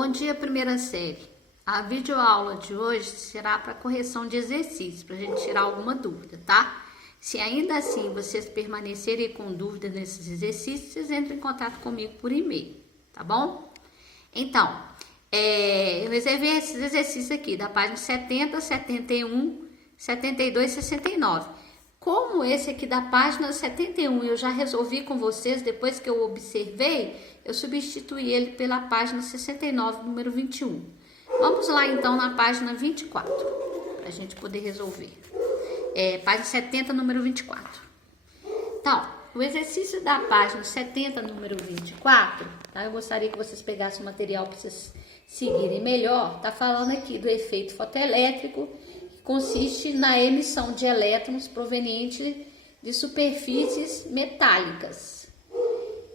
Bom dia, primeira série. A videoaula de hoje será para correção de exercícios, para a gente tirar alguma dúvida, tá? Se ainda assim vocês permanecerem com dúvida nesses exercícios, vocês entram em contato comigo por e-mail, tá bom? Então, eu reservei esses exercícios aqui, da página 70, 71, 72 e 69. Como esse aqui da página 71 eu já resolvi com vocês, depois que eu observei, eu substituí ele pela página 69, número 21. Vamos lá então na página 24, para a gente poder resolver. Página 70, número 24. Então, o exercício da página 70, número 24, tá? Eu gostaria que vocês pegassem o material para vocês seguirem melhor. Tá falando aqui do efeito fotoelétrico, consiste na emissão de elétrons provenientes de superfícies metálicas.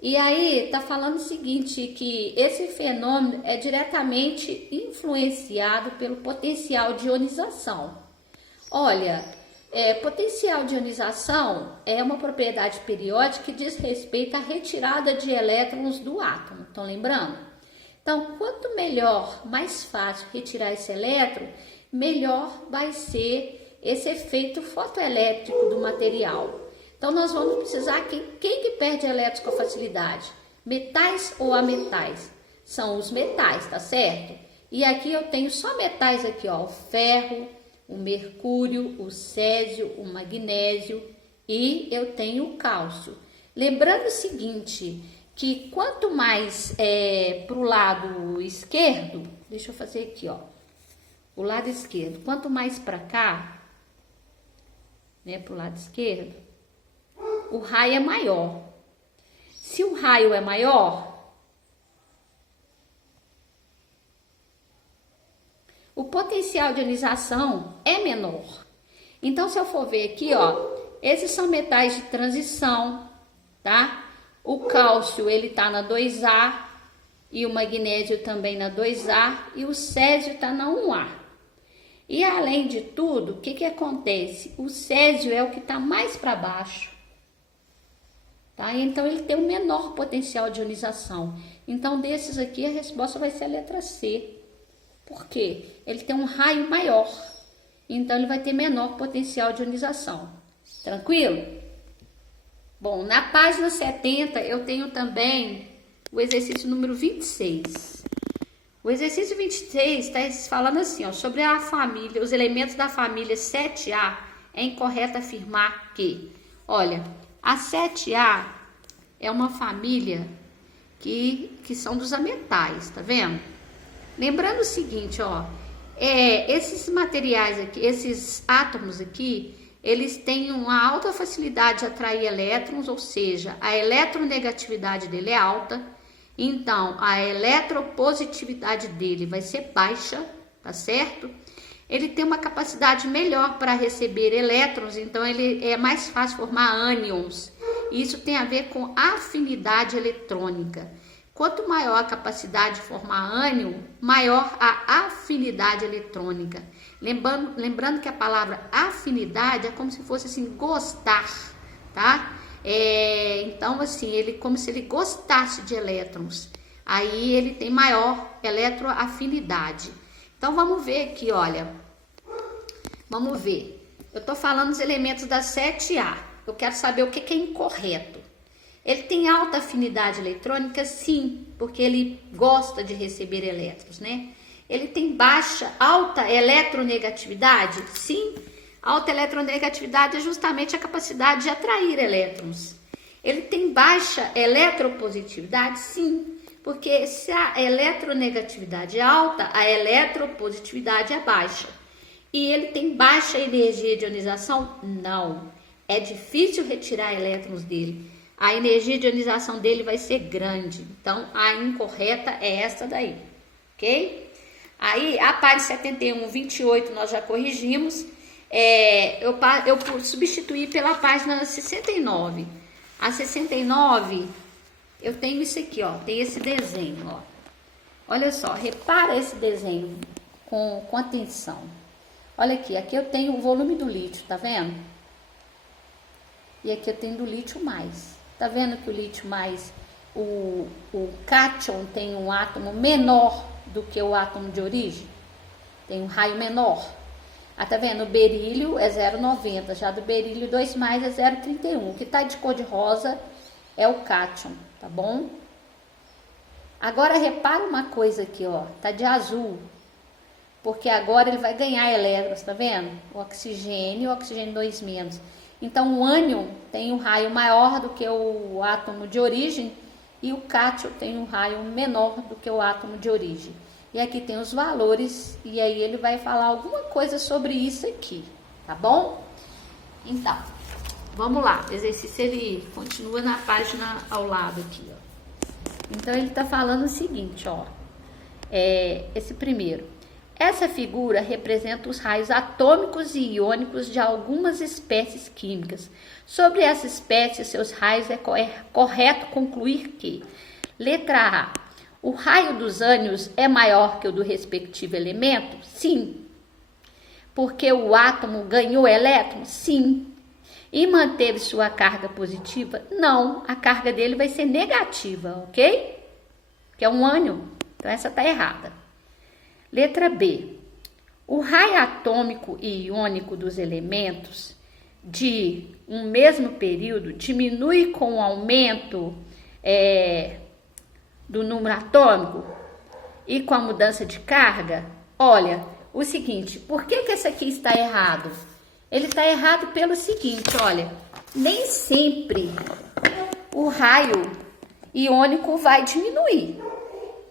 E aí tá falando o seguinte, que esse fenômeno é diretamente influenciado pelo potencial de ionização. Olha, potencial de ionização é uma propriedade periódica que diz respeito à retirada de elétrons do átomo. Estão lembrando? Então, quanto melhor, mais fácil retirar esse elétron, melhor vai ser esse efeito fotoelétrico do material. Então, nós vamos precisar, quem que perde elétrons com facilidade? Metais ou ametais? São os metais, tá certo? E aqui eu tenho só metais aqui, ó, o ferro, o mercúrio, o césio, o magnésio e eu tenho o cálcio. Lembrando o seguinte, que quanto mais para o lado esquerdo, deixa eu fazer aqui, ó, o lado esquerdo, quanto mais para cá, né, para o lado esquerdo, o raio é maior. Se o raio é maior, o potencial de ionização é menor. Então, se eu for ver aqui, ó, esses são metais de transição, tá? O cálcio, ele tá na 2A, e o magnésio também na 2A, e o césio tá na 1A. E além de tudo, o que acontece? O césio é o que está mais para baixo, tá? Então ele tem o menor potencial de ionização. Então desses aqui a resposta vai ser a letra C. Por quê? Ele tem um raio maior, então ele vai ter menor potencial de ionização. Tranquilo? Bom, na página 70 eu tenho também o exercício número 26. O exercício 26 está falando assim, ó, sobre a família, os elementos da família 7A, é incorreto afirmar que, olha, a 7A é uma família que são dos ametais, tá vendo? Lembrando o seguinte, ó, esses materiais aqui, esses átomos aqui, eles têm uma alta facilidade de atrair elétrons, ou seja, a eletronegatividade dele é alta. Então, a eletropositividade dele vai ser baixa, tá certo? Ele tem uma capacidade melhor para receber elétrons, então ele é mais fácil formar ânions. Isso tem a ver com afinidade eletrônica. Quanto maior a capacidade de formar ânion, maior a afinidade eletrônica. Lembrando que a palavra afinidade é como se fosse assim, gostar, tá? Então, assim, ele como se ele gostasse de elétrons. Aí ele tem maior eletroafinidade. Então, vamos ver aqui, olha. Vamos ver. Eu tô falando dos elementos da 7A. Eu quero saber o que é incorreto. Ele tem alta afinidade eletrônica? Sim, porque ele gosta de receber elétrons, né? Ele tem alta eletronegatividade? Sim. Alta eletronegatividade é justamente a capacidade de atrair elétrons. Ele tem baixa eletropositividade? Sim, porque se a eletronegatividade é alta, a eletropositividade é baixa. E ele tem baixa energia de ionização? Não. É difícil retirar elétrons dele. A energia de ionização dele vai ser grande. Então, a incorreta é essa daí, ok? Aí, a página 71, 28 nós já corrigimos. Eu substituí pela página 69. A 69, eu tenho isso aqui, ó. Tem esse desenho, ó. Olha só, repara esse desenho com atenção. Olha aqui eu tenho o volume do lítio, tá vendo? E aqui eu tenho do lítio mais. Tá vendo que o lítio mais o cátion tem um átomo menor do que o átomo de origem, tem um raio menor. Tá vendo? O berílio é 0,90, já do berílio 2+, é 0,31. O que tá de cor de rosa é o cátion, tá bom? Agora repara uma coisa aqui, ó, tá de azul, porque agora ele vai ganhar elétrons, tá vendo? O oxigênio 2-. Então o ânion tem um raio maior do que o átomo de origem e o cátion tem um raio menor do que o átomo de origem. E aqui tem os valores e aí ele vai falar alguma coisa sobre isso aqui, tá bom? Então, vamos lá, o exercício ele continua na página ao lado aqui, ó. Então ele está falando o seguinte, ó, esse primeiro. Essa figura representa os raios atômicos e iônicos de algumas espécies químicas. Sobre essa espécie, seus raios é correto concluir que, letra A, o raio dos ânions é maior que o do respectivo elemento? Sim. Porque o átomo ganhou elétrons? Sim. E manteve sua carga positiva? Não, a carga dele vai ser negativa, ok? Que é um ânion, então essa tá errada. Letra B. O raio atômico e iônico dos elementos de um mesmo período diminui com o aumento do número atômico e com a mudança de carga? Olha, o seguinte, por que esse aqui está errado? Ele está errado pelo seguinte, olha, nem sempre o raio iônico vai diminuir.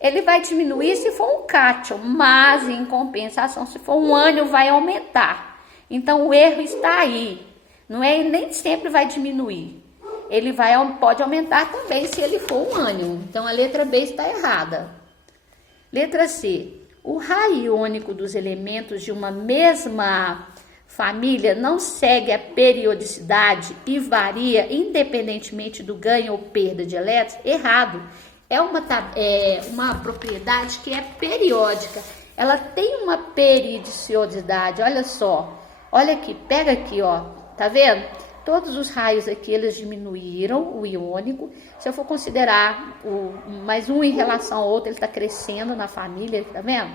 Ele vai diminuir se for um cátion, mas em compensação, se for um ânion, vai aumentar. Então o erro está aí. Não é, nem sempre vai diminuir. Ele pode aumentar também se ele for um ânion. Então a letra B está errada. Letra C. O raio iônico dos elementos de uma mesma família não segue a periodicidade e varia independentemente do ganho ou perda de elétrons? Errado. É uma propriedade que é periódica. Ela tem uma periodicidade, olha só. Olha aqui, pega aqui, ó. Tá vendo? Todos os raios aqui, eles diminuíram, o iônico. Se eu for considerar mais um em relação ao outro, ele está crescendo na família, tá vendo?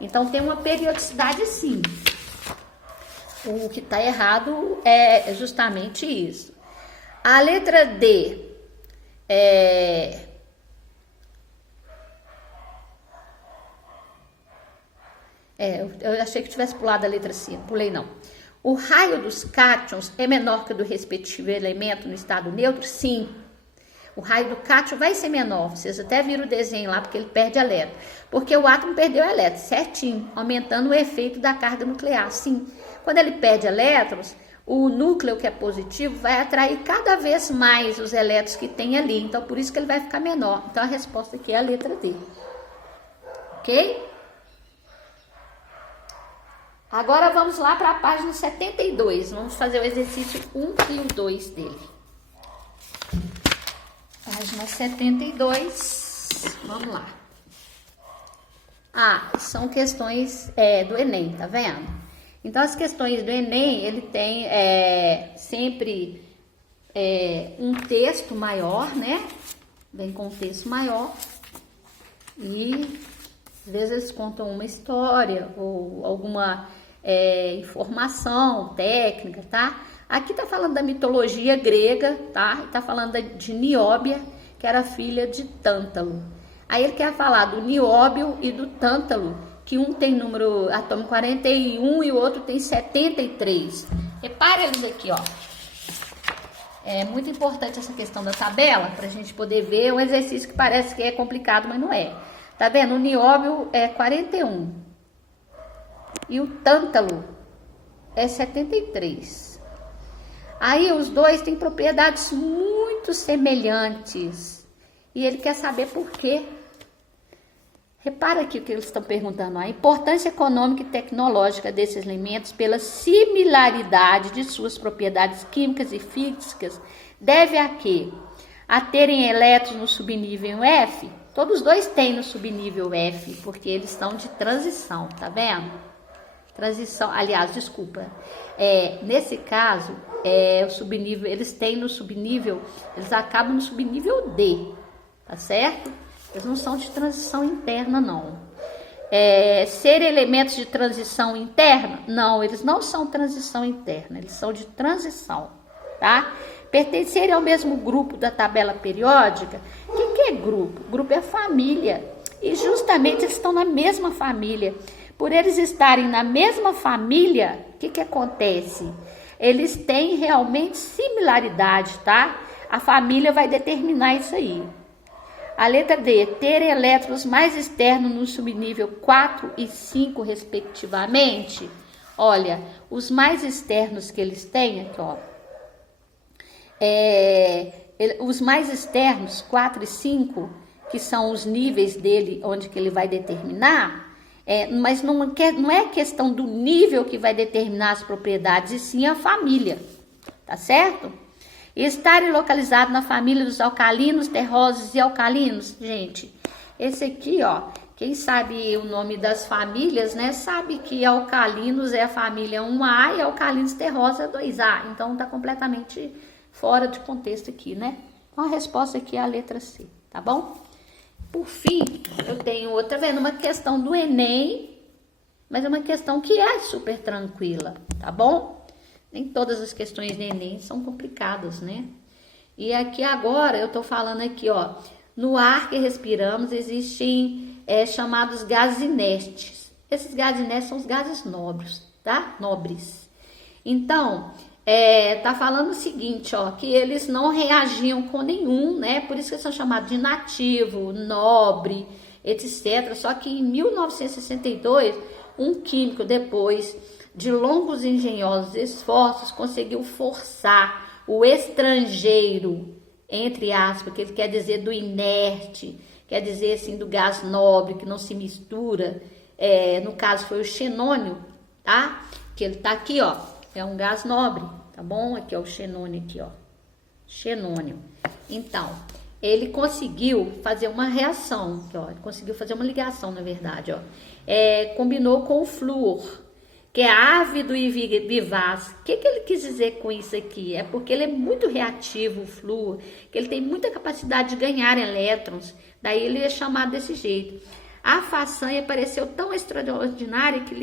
Então, tem uma periodicidade sim. O que está errado é justamente isso. A letra D eu achei que tivesse pulado a letra C, não pulei não. O raio dos cátions é menor que o do respectivo elemento no estado neutro? Sim. O raio do cátion vai ser menor. Vocês até viram o desenho lá, porque ele perde elétron. Porque o átomo perdeu elétrons, certinho, aumentando o efeito da carga nuclear. Sim. Quando ele perde elétrons, o núcleo que é positivo vai atrair cada vez mais os elétrons que tem ali. Então, por isso que ele vai ficar menor. Então, a resposta aqui é a letra D. Ok? Agora vamos lá para a página 72. Vamos fazer o exercício 1 e o 2 dele. Página 72. Vamos lá. São questões do Enem, tá vendo? Então, as questões do Enem, ele tem sempre um texto maior, né? Vem com um texto maior. E às vezes eles contam uma história ou alguma informação técnica, tá? Aqui tá falando da mitologia grega, tá? Tá falando de Nióbia, que era filha de Tântalo. Aí ele quer falar do Nióbio e do Tântalo, que um tem número atômico 41 e o outro tem 73. Repare eles aqui, ó. É muito importante essa questão da tabela, pra gente poder ver um exercício que parece que é complicado, mas não é. Tá vendo? O nióbio é 41 e o tântalo é 73. Aí os dois têm propriedades muito semelhantes e ele quer saber por quê. Repara aqui o que eles estão perguntando. A importância econômica e tecnológica desses elementos pela similaridade de suas propriedades químicas e físicas deve a quê? A terem elétrons no subnível F? Todos os dois têm no subnível F, porque eles estão de transição, tá vendo? Transição, aliás, desculpa. Nesse caso, o subnível, eles têm no subnível, eles acabam no subnível D, tá certo? Eles não são de transição interna, não. Ser elementos de transição interna? Não, eles não são transição interna, eles são de transição, tá? Pertencerem ao mesmo grupo da tabela periódica. O que é grupo? Grupo é família, e justamente eles estão na mesma família. Por eles estarem na mesma família, o que acontece? Eles têm realmente similaridade, tá? A família vai determinar isso aí. A letra D, ter elétrons mais externos no subnível 4 e 5, respectivamente. Olha, os mais externos que eles têm, aqui, ó. Os mais externos, 4 e 5, que são os níveis dele, onde que ele vai determinar, mas não é questão do nível que vai determinar as propriedades, e sim a família, tá certo? Estarem localizados na família dos alcalinos, terrosos e alcalinos. Gente, esse aqui, ó, quem sabe o nome das famílias, né, sabe que alcalinos é a família 1A e alcalinos terrosos é 2A. Então, tá completamente fora de contexto aqui, né? Então, a resposta aqui é a letra C, tá bom? Por fim, eu tenho outra, vendo uma questão do Enem, mas é uma questão que é super tranquila, tá bom? Nem todas as questões do Enem são complicadas, né? E aqui agora, eu tô falando aqui, ó, no ar que respiramos existem chamados gases inertes. Esses gases inertes são os gases nobres, tá? Nobres. Então, tá falando o seguinte, ó, que eles não reagiam com nenhum, né? Por isso que eles são chamados de inativo, nobre, etc. Só que em 1962, um químico, depois de longos e engenhosos esforços, conseguiu forçar o estrangeiro, entre aspas, que ele quer dizer do inerte, quer dizer assim do gás nobre, que não se mistura, no caso foi o xenônio, tá? Que ele tá aqui, ó, é um gás nobre, tá bom? Aqui, ó, o xenônio aqui, ó, xenônio. Então, ele conseguiu fazer uma reação, aqui, ó, ele conseguiu fazer uma ligação, na verdade, ó, combinou com o flúor, que é ávido e vivaz. O que ele quis dizer com isso aqui? É porque ele é muito reativo, o flúor, que ele tem muita capacidade de ganhar elétrons, daí ele é chamado desse jeito. A façanha pareceu tão extraordinária que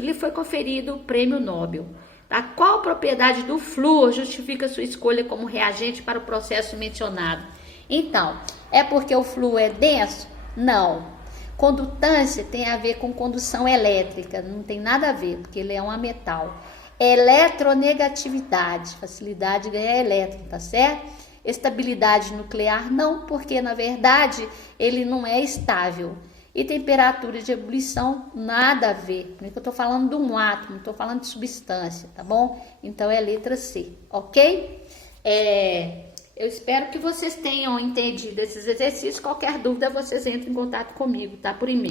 lhe foi conferido o prêmio Nobel. Tá? Qual propriedade do flúor justifica sua escolha como reagente para o processo mencionado? Então, é porque o flúor é denso? Não. Condutância tem a ver com condução elétrica, não tem nada a ver, porque ele é um metal. Eletronegatividade, facilidade de ganhar elétron, tá certo? Estabilidade nuclear, não, porque na verdade ele não é estável. E temperatura de ebulição, nada a ver. Eu estou falando de um átomo, estou falando de substância, tá bom? Então é letra C, ok? Eu espero que vocês tenham entendido esses exercícios. Qualquer dúvida, vocês entrem em contato comigo, tá? Por e-mail.